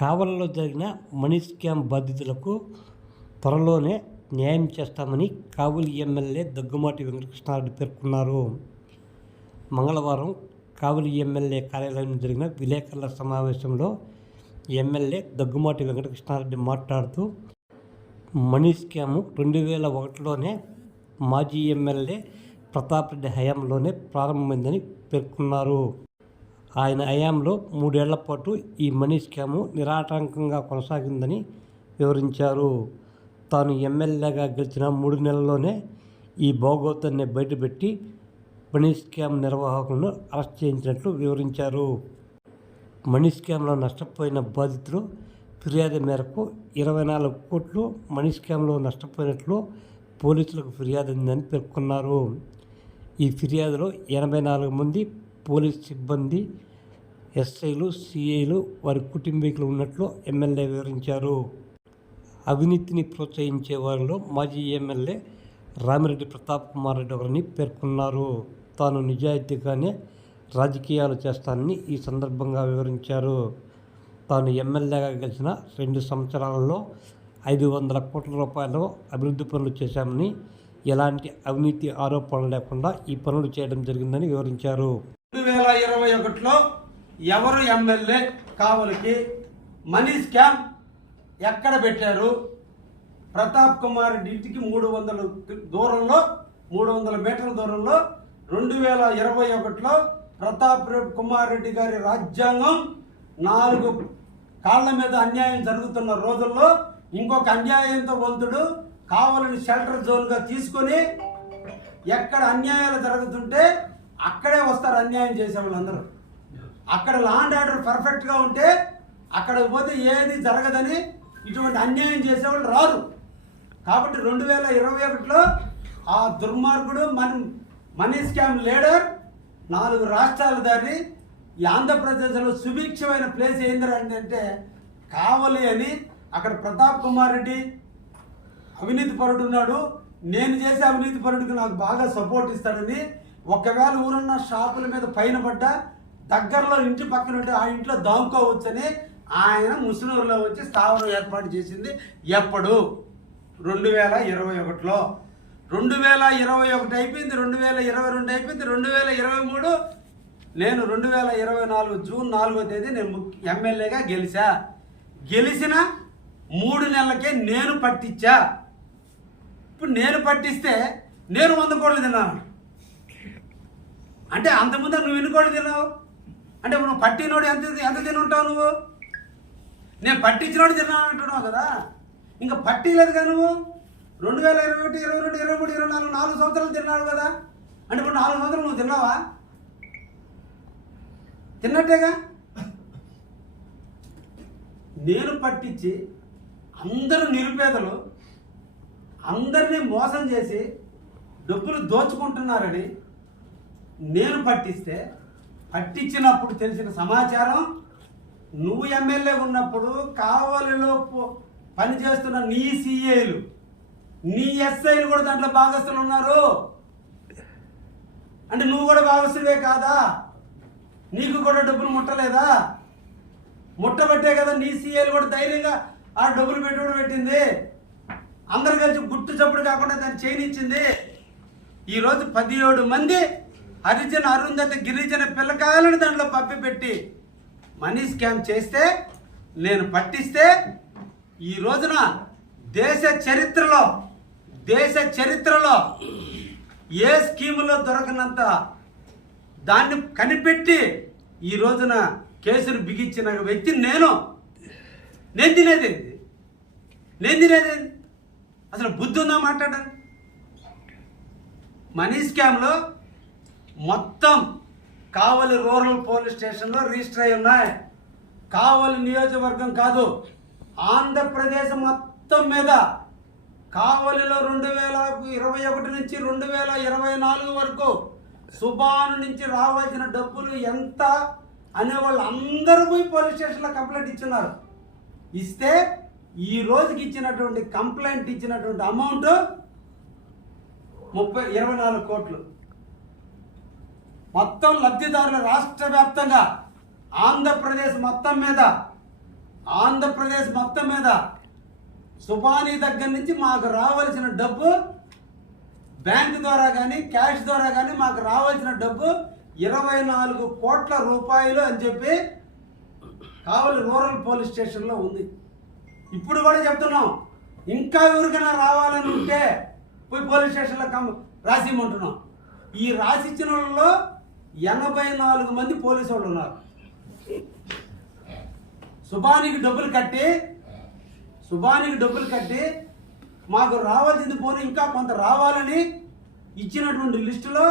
కావలిలో జరిగిన money scam బాధితులకు త్వరలోనే న్యాయం చేస్తామని కావలి ఎమ్మెల్యే దగ్గుమాటి వెంకటకృష్ణారెడ్డి పేర్కొన్నారు. మంగళవారం కావలి ఎమ్మెల్యే కార్యాలయంలో జరిగిన విలేకరుల సమావేశంలో ఎమ్మెల్యే దగ్గుమాటి వెంకటకృష్ణారెడ్డి మాట్లాడుతూ మనీ స్కామ్ 2001లోనే మాజీ ఎమ్మెల్యే ప్రతాప్ రెడ్డి హయాంలోనే ప్రారంభమైందని పేర్కొన్నారు. ఆయన హయాంలో 3 ఏళ్ల పాటు ఈ మనీ స్కామ్ నిరాటంకంగా కొనసాగిందని వివరించారు. తాను ఎమ్మెల్యేగా గెలిచిన 3 నెలల్లోనే ఈ భోగోతాన్ని బయటపెట్టి మనీ స్కామ్ నిర్వాహకులను అరెస్ట్ చేయించినట్లు వివరించారు. మనీ స్కామ్లో నష్టపోయిన బాధితులు ఫిర్యాదు మేరకు 24 కోట్లు మనీ స్కామ్లో నష్టపోయినట్లు పోలీసులకు ఫిర్యాదు అందిందని పేర్కొన్నారు. ఈ ఫిర్యాదులో 84 మంది పోలీస్ సిబ్బంది, ఎస్ఐలు, సిఐలు, వారి కుటుంబీకులు ఉన్నట్లు ఎమ్మెల్యే వివరించారు. అవినీతిని ప్రోత్సహించే వారిలో మాజీ ఎమ్మెల్యే రామిరెడ్డి ప్రతాప్ కుమార్ రెడ్డి ఒకరని పేర్కొన్నారు. తాను నిజాయితీగానే రాజకీయాలు చేస్తానని ఈ సందర్భంగా వివరించారు. తాను ఎమ్మెల్యేగా గెలిచిన 2 సంవత్సరాలలో 500 కోట్ల రూపాయలు అభివృద్ధి పనులు చేశామని, ఎలాంటి అవినీతి ఆరోపణలు లేకుండా ఈ పనులు చేయడం జరిగిందని వివరించారు. 2021లో ఎవరు ఎమ్మెల్యే కావలికి మనీ స్కామ్ ఎక్కడ పెట్టారు? ప్రతాప్ కుమార్ రెడ్డి ఇంటికి 300 మీటర్ల దూరంలో 2021లో ప్రతాప్ కుమార్ రెడ్డి గారి రాజ్యాంగం 4 కాళ్ల మీద అన్యాయం జరుగుతున్న రోజుల్లో ఇంకొక అన్యాయంతో వంతుడు కావలిని షెల్టర్ జోన్గా తీసుకొని ఎక్కడ అన్యాయాలు జరుగుతుంటే అక్కడే వస్తారు అన్యాయం చేసే వాళ్ళందరూ. అక్కడ లా అండ్ ఆర్డర్ పర్ఫెక్ట్గా ఉంటే అక్కడికి పోతే ఏది జరగదని ఇటువంటి అన్యాయం చేసేవాళ్ళు రారు. కాబట్టి 2021లో ఆ దుర్మార్గుడు మనీ స్కామ్ లీడర్ 4 రాష్ట్రాల దారి ఈ ఆంధ్రప్రదేశ్లో సుభిక్షమైన ప్లేస్ ఏంటంటే కావలి అని. అక్కడ ప్రతాప్ కుమార్ రెడ్డి అవినీతి పరుడు ఉన్నాడు. నేను చేసే అవినీతి పరుడికి నాకు బాగా సపోర్ట్ ఇస్తాడని, ఒకవేళ ఊరున్న షాపుల మీద పైన పడ్డా దగ్గరలో ఇంటి పక్కన ఉంటే ఆ ఇంట్లో దాముకోవచ్చని ఆయన ముస్లింలో వచ్చి స్థావరం ఏర్పాటు చేసింది. ఎప్పుడు? 2021లో. 2021 అయిపోయింది, 2022 అయిపోయింది, 2023 నేను 2024 జూన్ 4వ తేదీ నేను ఎమ్మెల్యేగా గెలిచిన 3 నెలలకే నేను పట్టించా. ఇప్పుడు నేను పట్టిస్తే నేను 100 కోట్లు తిన్నాను అంటే అంతకుముందు నువ్వు ఎన్ని కోట్లు తిన్నావు అంటే నువ్వు పట్టినోడు ఎంత తిని ఉంటావు? నువ్వు నేను పట్టించినోడు తిన్నావు అంటున్నావు కదా. ఇంకా పట్టిలేదుగా నువ్వు 2021, 22, 23, 24 4 సంవత్సరాలు తిన్నాడు కదా. అంటే ఇప్పుడు 4 సంవత్సరాలు నువ్వు తిన్నావా? తిన్నట్టేగా. నేను పట్టించి అందరూ నిరుపేదలు అందరినీ మోసం చేసి డబ్బులు దోచుకుంటున్నారని నేను పట్టించినప్పుడు తెలిసిన సమాచారం, నువ్వు ఎమ్మెల్యే ఉన్నప్పుడు కావలిలో పనిచేస్తున్న నీ సిఐలు, నీ ఎస్ఐలు కూడా దాంట్లో భాగస్తులు ఉన్నారు. అంటే నువ్వు కూడా భాగస్తువే కాదా? నీకు కూడా డబ్బులు ముట్టలేదా? ముట్టబట్టే కదా నీ సీఏలు కూడా ధైర్యంగా ఆ డబ్బులు పెట్టింది. అందరు కలిసి గుట్టు చప్పుడు కాకుండా దాన్ని చేయనిచ్చింది. ఈరోజు 17 మంది హరిజన, అరుంధతి, గిరిజన పిల్లకాయలను దాంట్లో పప్పిపెట్టి మనీ స్కామ్ చేస్తే నేను పట్టిస్తే ఈ రోజున దేశ చరిత్రలో ఏ స్కీములో దొరకనంత దాన్ని కనిపెట్టి ఈ రోజున కేసులు బిగించిన వ్యక్తి నేను తినేది అసలు బుద్ధి ఉందా మాట్లాడాలి? మనీ స్కామ్లో మొత్తం కావలి రూరల్ పోలీస్ స్టేషన్లో రిజిస్టర్ అయి ఉన్నాయి. కావలి నియోజకవర్గం కాదు, ఆంధ్రప్రదేశ్ మొత్తం మీద కావలిలో 2021 నుంచి 2024 వరకు సుబాను నుంచి రావాల్సిన డబ్బులు ఎంత అనేవాళ్ళు అందరూ పోయి పోలీస్ స్టేషన్లో కంప్లైంట్ ఇచ్చున్నారు. ఇస్తే ఈ రోజుకి ఇచ్చినటువంటి కంప్లైంట్ ఇచ్చినటువంటి అమౌంట్ 24 కోట్లు. మొత్తం లబ్ధిదారుల రాష్ట్ర వ్యాప్తంగా ఆంధ్రప్రదేశ్ మొత్తం మీద ఆంధ్రప్రదేశ్ మొత్తం మీద సుబానీ దగ్గర నుంచి మాకు రావాల్సిన డబ్బు బ్యాంకు ద్వారా కానీ క్యాష్ ద్వారా కానీ మాకు రావాల్సిన డబ్బు 24 కోట్ల రూపాయలు అని చెప్పి కావలి రూరల్ పోలీస్ స్టేషన్లో ఉంది. ఇప్పుడు కూడా చెప్తున్నాం, ఇంకా ఎవరికైనా రావాలని ఉంటే పోయి పోలీస్ స్టేషన్లో రాసిమంటున్నాం. ఈ రాసిచ్చిన వాళ్ళలో 84 మంది పోలీసు వాళ్ళు ఉన్నారు. సుబానికి డబ్బులు కట్టి మాకు రావాల్సింది పోనీ ఇంకా కొంత రావాలని ఇచ్చినటువంటి లిస్టులో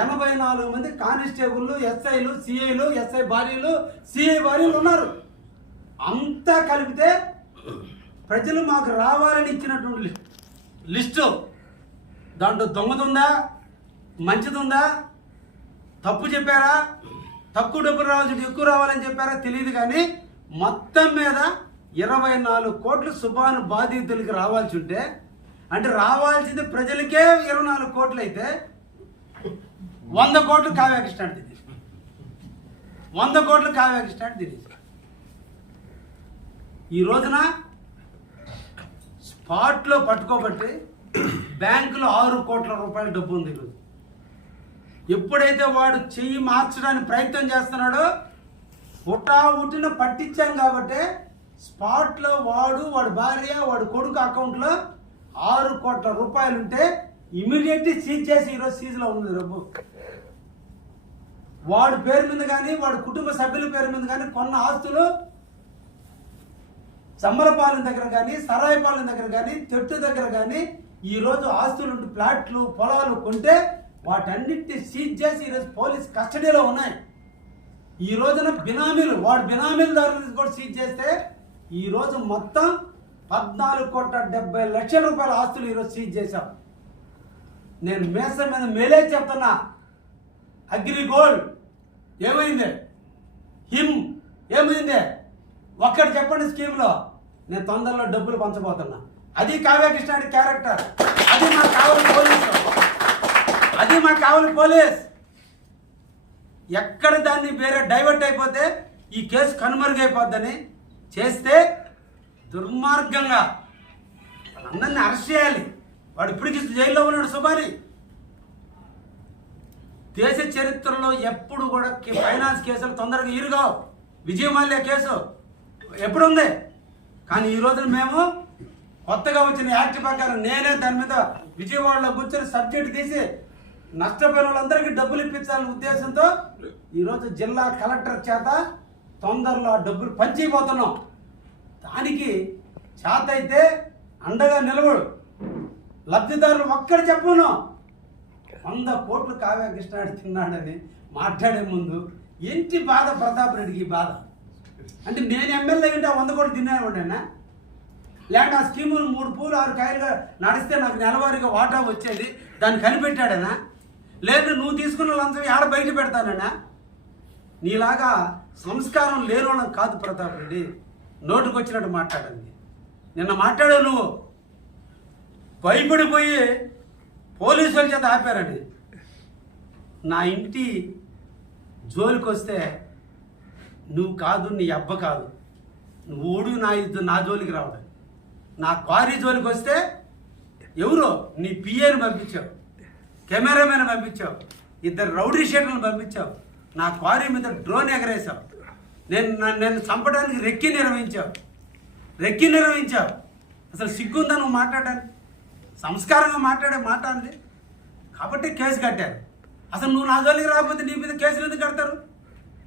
84 మంది కానిస్టేబుల్, ఎస్ఐలు, సిఐలు, ఎస్ఐ భార్యలు, సిఐ భార్యలు ఉన్నారు. అంతా కలిపితే ప్రజలు మాకు రావాలని ఇచ్చినటువంటి లిస్టు దాంట్లో దొంగతుందా, మంచిదుందా, తప్పు చెప్పారా, తక్కువ డబ్బులు రావాల్సి ఎక్కువ రావాలని చెప్పారా తెలియదు. కానీ మొత్తం మీద 24 కోట్లు సుబాను బాధితులకి రావాల్సి ఉంటే, అంటే రావాల్సింది ప్రజలకే 24 కోట్లు అయితే 100 కోట్లు కావ్యకృష్ణ తినేసి 100 కోట్లు కావ్యకృష్ణ తినేసి ఈ రోజున స్పాట్లో పట్టుకోబట్టి బ్యాంకులో 6 కోట్ల రూపాయల డబ్బు ఉంది. ఈరోజు ఎప్పుడైతే వాడు చెయ్యి మార్చడానికి ప్రయత్నం చేస్తున్నాడో ఉట్టిన పట్టించాం కాబట్టి స్పాట్లో వాడి భార్య, వాడి కొడుకు అకౌంట్లో 6 కోట్ల రూపాయలు ఉంటే ఇమీడియట్లీ సీజ్ చేసి ఈరోజు సీజ్లో ఉంది డబ్బు. వాడి పేరు మీద కానీ వాడి కుటుంబ సభ్యుల పేరు మీద కానీ కొన్న ఆస్తులు చమ్మలపాలెం దగ్గర కానీ, సరాయపాలెం దగ్గర కానీ, చెట్టు దగ్గర కానీ ఈరోజు ఆస్తులు ప్లాట్లు, పొలాలు కొంటే వాటన్నిటిని సీజ్ చేసి ఈరోజు పోలీస్ కస్టడీలో ఉన్నాయి. ఈ రోజున వాడి బినామీల దారులు కూడా సీజ్ చేస్తే ఈరోజు మొత్తం 14,70,00,000 రూపాయల ఆస్తులు ఈరోజు సీజ్ చేశాం. నేను మేసం మీద మేలే చెప్తున్నా. అగ్రిగోల్డ్ ఏమైంది, హిమ్ ఏమైంది, ఒక్కటి చెప్పండి స్కీమ్లో. నేను తొందరలో డబ్బులు పంచబోతున్నా. అది కావ్యకృష్ణ క్యారెక్టర్, అది మా కావలి పోలీస్. ఎక్కడ దాన్ని వేరే డైవర్ట్ అయిపోతే ఈ కేసు కనుమరుగైపోద్దని చేస్తే దుర్మార్గంగా అందరిని అరెస్ట్ చేయాలి. వాడు ఇప్పటికీ జైల్లో ఉన్నాడు సుబాని. దేశ చరిత్రలో ఎప్పుడు కూడా ఫైనాన్స్ కేసులు తొందరగా ఈరుగావు. విజయమాల్య కేసు ఎప్పుడుంది, కానీ ఈ రోజున మేము కొత్తగా వచ్చిన యాక్ట్ ప్రకారం నేనే దాని మీద విజయవాడలో కూర్చొని సబ్జెక్ట్ తీసి నష్టపోయిన వాళ్ళందరికీ డబ్బులు ఇప్పించాలనే ఉద్దేశంతో ఈరోజు జిల్లా కలెక్టర్ చేత తొందరలో ఆ డబ్బులు పంచిపోతున్నాం. దానికి చేత అయితే అండగా నిలబడు. లబ్ధిదారులు ఒక్కడు చెప్పను 100 కోట్లు కావ్యకృష్ణ తిన్నాడని మాట్లాడే ముందు ఏంటి బాధ ప్రతాప్ రెడ్డికి బాధ అంటే నేను ఎమ్మెల్యే ఉంటే 100 కోట్లు తిన్నాను. లేదంటే ఆ స్కీములు 3 పూలు 6 కాయలుగా నడిస్తే నాకు నెలవారీగా వాటా వచ్చేది, దాన్ని కనిపెట్టాడనా? లేదు నువ్వు తీసుకున్న లంచం ఏడ బయట పెడతానన్నా? నీలాగా సంస్కారం లేని వాళ్ళం కాదు ప్రతాప్ రెడ్డి. నోటుకు వచ్చినట్టు మాట్లాడండి. నిన్న మాట్లాడావు నువ్వు, భయపడిపోయి పోలీసుల చేత ఆపారని. నా ఇంటి జోలికి వస్తే నువ్వు కాదు, నీ అబ్బ కాదు, నువ్వు ఓడు నా జోలికి రావడం. నా క్వారీ జోలికి వస్తే ఎవరో నీ పిఏని పంపించావు, కెమెరామెన్ పంపించావు, 2 రౌడీ షీటర్లను పంపించావు, నా క్వారీ మీద డ్రోన్ ఎగరేసావు, నేను చంపడానికి రెక్కి నిర్వహించావు. అసలు సిగ్గుందా నువ్వు మాట్లాడడానికి? సంస్కారంగా మాట్లాడే మాట అంది కాబట్టి కేసు కట్టారు. అసలు నువ్వు నా జోలికి రాకపోతే నీ మీద కేసులు ఎందుకు కడతారు?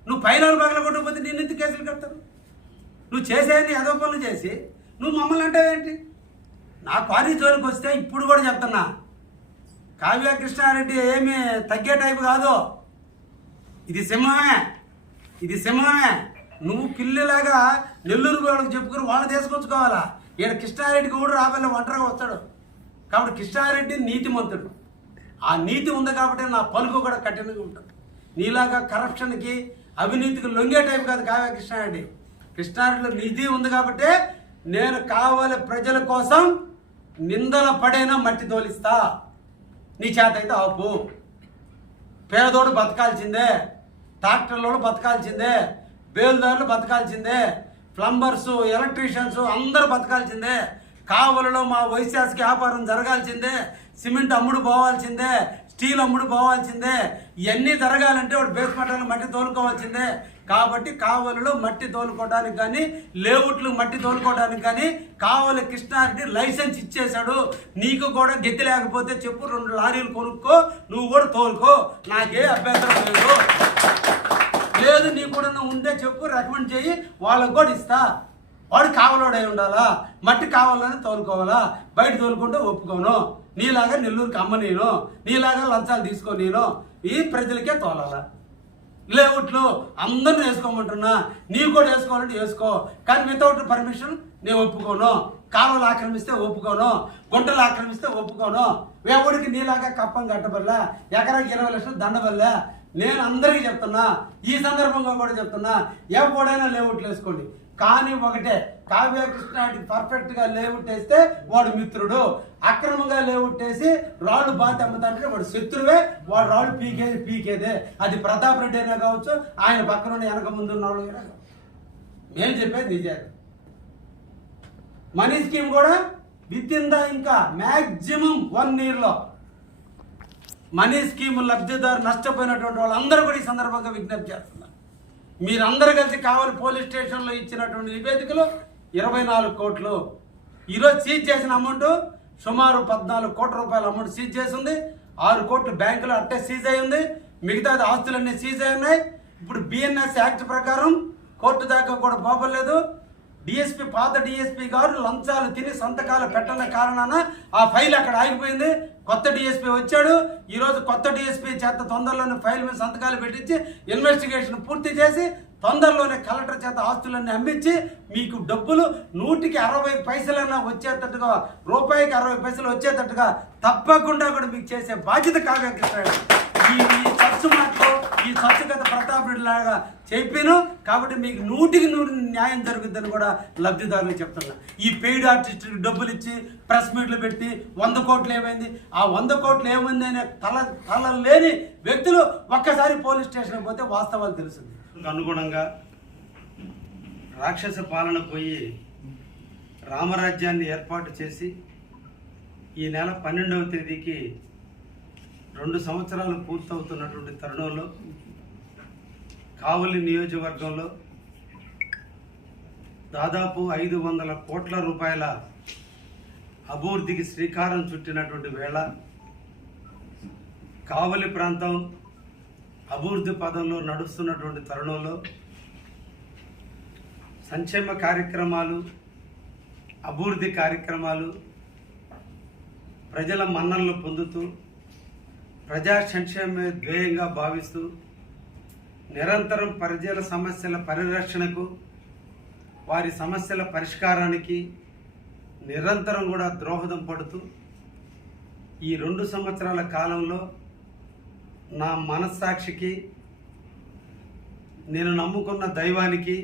నువ్వు పైన పగల కొట్టకపోతే నేను ఎందుకు కేసులు కడతారు? నువ్వు చేసేయని ఏదో పనులు చేసి నువ్వు మమ్మల్ని అంటావేంటి? నా క్వారీ జోలికి వస్తే ఇప్పుడు కూడా చెప్తున్నా, కావ్యకృష్ణారెడ్డి ఏమీ తగ్గే టైపు కాదు. ఇది సింహమే. నువ్వు పిల్లిలాగా నెల్లూరు వాళ్ళకి చెప్పుకుని వాళ్ళు తీసుకొచ్చుకోవాలా. ఈయన కృష్ణారెడ్డికి కూడా రాబోయే ఒంటరిగా వస్తాడు. కాబట్టి కృష్ణారెడ్డి నీతిమంతుడు. ఆ నీతి ఉంది కాబట్టి నా పలుకు కూడా కఠినంగా ఉంటుంది. నీలాగా కరప్షన్కి, అవినీతికి లొంగే టైపు కాదు కావ్యకృష్ణారెడ్డి. కృష్ణారెడ్డిలో నీతి ఉంది కాబట్టి నేను కావాలి ప్రజల కోసం నిందల పడైనా మట్టి తోలిస్తా. నీ చేత అయితే ఆపు. పేదోడు బతకాల్సిందే, ట్రాక్టర్లోడు బతకాల్సిందే, బేలుదారులు బతకాల్సిందే, ప్లంబర్స్, ఎలక్ట్రీషియన్స్ అందరూ బతకాల్సిందే. కావలిలో మా వైశాఖకి వ్యాపారం జరగాల్సిందే. సిమెంట్ అమ్ముడు పోవాల్సిందే, స్టీల్ అమ్ముడు పోవాల్సిందే. ఇవన్నీ జరగాలంటే వాడు బేస్మెంట్లో మట్టి తోలుకోవాల్సిందే. కాబట్టి కావలిలో మట్టి తోలుకోవడానికి కానీ, లేఅవుట్లు మట్టి తోలుకోవడానికి కానీ కావలి కృష్ణారెడ్డి లైసెన్స్ ఇచ్చేశాడు. నీకు కూడా గెత్తి లేకపోతే చెప్పు, 2 లారీలు కొనుక్కో, నువ్వు కూడా తోలుకో, నాకే అభ్యంతరం లేదు. లేదు నీకు కూడా ఉంటే చెప్పు, రికమెండ్ చేయి, వాళ్ళకు కూడా ఇస్తా. వాడు కావలోడై ఉండాలా, మట్టి కావాలని తోలుకోవాలా. బయట తోలుకుంటే ఒప్పుకోను, నీలాగా నెల్లూరుకి అమ్మ నేను, నీలాగా లంచాలు తీసుకో నేను. ఈ ప్రజలకే తోలాలా. లేఅవుట్లు అందరిని వేసుకోమంటున్నా, నీవు కూడా వేసుకోవాలంటే వేసుకో, కానీ వితౌట్ పర్మిషన్ నేను ఒప్పుకోను. కాలువలు ఆక్రమిస్తే ఒప్పుకోను, గుంటలు ఆక్రమిస్తే ఒప్పుకోను. ఎవడికి నీలాగా కప్పం కట్టబల్లా, ఎకరాకి 20 లక్షలు దండబల్లా. నేను అందరికీ చెప్తున్నా, ఈ సందర్భంగా కూడా చెప్తున్నా, ఎవడైనా లేఅవుట్లు వేసుకోండి. కానీ ఒకటే, కావ్య కృష్ణారెడ్డి పర్ఫెక్ట్గా లేఅవుట్ వేస్తే వాడు మిత్రుడు, అక్రమంగా లేఅవుట్ వేసి రాళ్ళు బాతి అమ్ముతాంటే వాడు శత్రువే. వాడు రాళ్ళు పీకేదే. అది ప్రతాప్ రెడ్డి అయినా కావచ్చు, ఆయన పక్కన వెనక ముందు ఉన్న వాళ్ళు అయినా కావచ్చు. మేము చెప్పేది నిజాలు. మనీ స్కీమ్ కూడా విత్ ఇంకా మ్యాక్సిమం 1 yearలో మనీ స్కీమ్ లబ్ధిదారు నష్టపోయినటువంటి వాళ్ళందరూ కూడా ఈ సందర్భంగా విజ్ఞప్తి చేస్తున్నారు. మీరందరూ కలిసి కావలి పోలీస్ స్టేషన్లో ఇచ్చినటువంటి నివేదికలు 24 కోట్లు. ఈరోజు సీజ్ చేసిన అమౌంట్ సుమారు 14 కోట్ల రూపాయల అమౌంట్ సీజ్ చేసింది. 6 కోట్లు బ్యాంకులో అట్టే సీజ్ అయి ఉంది. మిగతా ఆస్తులన్నీ సీజ్ అయి ఉన్నాయి. ఇప్పుడు బిఎన్ఎస్ యాక్ట్ ప్రకారం కోర్టు దాకా కూడా పోపలేదు. డిఎస్పీ, పాత డిఎస్పీ గారు లంచాలు తిని సంతకాలు పెట్టని కారణాన ఆ ఫైల్ అక్కడ ఆగిపోయింది. కొత్త డిఎస్పీ వచ్చాడు. ఈరోజు కొత్త డిఎస్పీ చేత తొందరలోనే ఫైల్ మీద సంతకాలు పెట్టించి ఇన్వెస్టిగేషన్ పూర్తి చేసి తొందరలోనే కలెక్టర్ చేత ఆస్తులన్నీ అమ్మించి మీకు డబ్బులు 160 పైసలన్నా వచ్చేటట్టుగా, రూపాయికి 60 పైసలు వచ్చేటట్టుగా తప్పకుండా కూడా మీకు చేసే బాధ్యత కావ్య కృష్ణారెడ్డి. ఈ చర్చ మాటలో ఈ చర్చగత ప్రతాప్ రెడ్డి లాగా చెప్పాను. కాబట్టి మీకు 100% న్యాయం జరుగుతుందని కూడా లబ్ధిదారులు చెప్తున్నా. ఈ పెయిడ్ ఆర్టిస్టులకు డబ్బులు ఇచ్చి ప్రెస్ మీట్లు పెట్టి 100 కోట్లు ఏమైంది, ఆ 100 కోట్లు ఏమైంది అనే తల లేని వ్యక్తులు ఒక్కసారి పోలీస్ స్టేషన్కి పోతే వాస్తవాలు తెలుస్తుంది. అనుగుణంగా రాక్షస పాలన పోయి రామరాజ్యాన్ని ఏర్పాటు చేసి ఈ నెల 12వ తేదీకి 2 సంవత్సరాలు పూర్తవుతున్నటువంటి తరుణంలో కావలి నియోజకవర్గంలో దాదాపు 500 కోట్ల రూపాయల అభివృద్ధికి శ్రీకారం చుట్టినటువంటి వేళ కావలి ప్రాంతం అభివృద్ధి పదంలో నడుస్తున్నటువంటి తరుణంలో సంక్షేమ కార్యక్రమాలు, అభివృద్ధి కార్యక్రమాలు ప్రజల మన్ననలు పొందుతూ ప్రజా సంక్షేమే ధ్యేయంగా భావిస్తూ నిరంతరం ప్రజల సమస్యల పరిరక్షణకు, వారి సమస్యల పరిష్కారానికి నిరంతరం కూడా దోహదం పడుతూ ఈ 2 సంవత్సరాల కాలంలో నా మనస్సాక్షికి, నేను నమ్ముకున్న దైవానికి,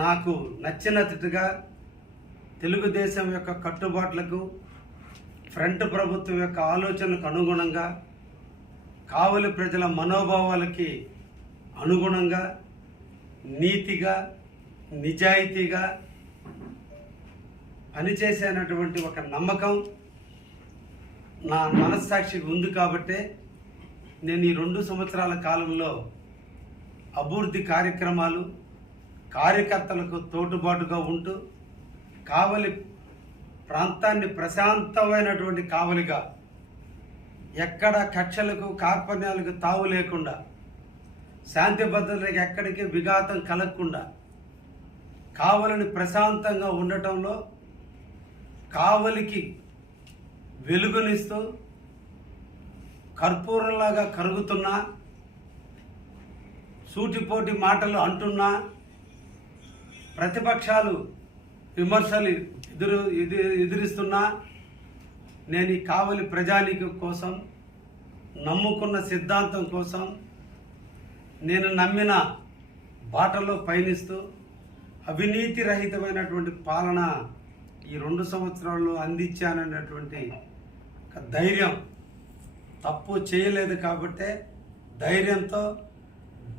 నాకు నచ్చినట్టుగా తెలుగుదేశం యొక్క కట్టుబాట్లకు, ఫ్రంట్ ప్రభుత్వం యొక్క ఆలోచనలకు అనుగుణంగా, కావలి ప్రజల మనోభావాలకి అనుగుణంగా, నీతిగా, నిజాయితీగా పనిచేసేటటువంటి ఒక నమ్మకం నా మనస్సాక్షికి ఉంది. కాబట్టే నేను ఈ 2 సంవత్సరాల కాలంలో అభివృద్ధి కార్యక్రమాలు, కార్యకర్తలకు తోడుబాటుగా ఉంటూ కావలి ప్రాంతాన్ని ప్రశాంతమైనటువంటి కావలిగా, ఎక్కడ కక్షలకు కార్పణ్యాలకు తావు లేకుండా, శాంతి భద్రతలకు ఎక్కడికి విఘాతం కలగకుండా కావలిని ప్రశాంతంగా ఉండటంలో కావలికి వెలుగునిస్తూ కర్పూరంలాగా కరుగుతున్నా, సూటిపోటి మాటలు అంటున్నా, ప్రతిపక్షాలు విమర్శలు ఎదురిస్తున్నా, నేను ఈ కావలి ప్రజానీకం కోసం, నమ్ముకున్న సిద్ధాంతం కోసం, నేను నమ్మిన బాటలో పయనిస్తూ అవినీతి రహితమైనటువంటి పాలన ఈ 2 సంవత్సరాల్లో అందించానన్నటువంటి ధైర్యం, తప్పు చేయలేదు కాబట్టే ధైర్యంతో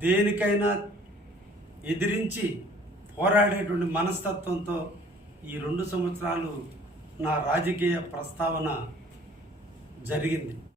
దేనికైనా ఎదిరించి పోరాడేటువంటి మనస్తత్వంతో ఈ 2 సంవత్సరాలు నా రాజకీయ ప్రస్తావన జరిగింది.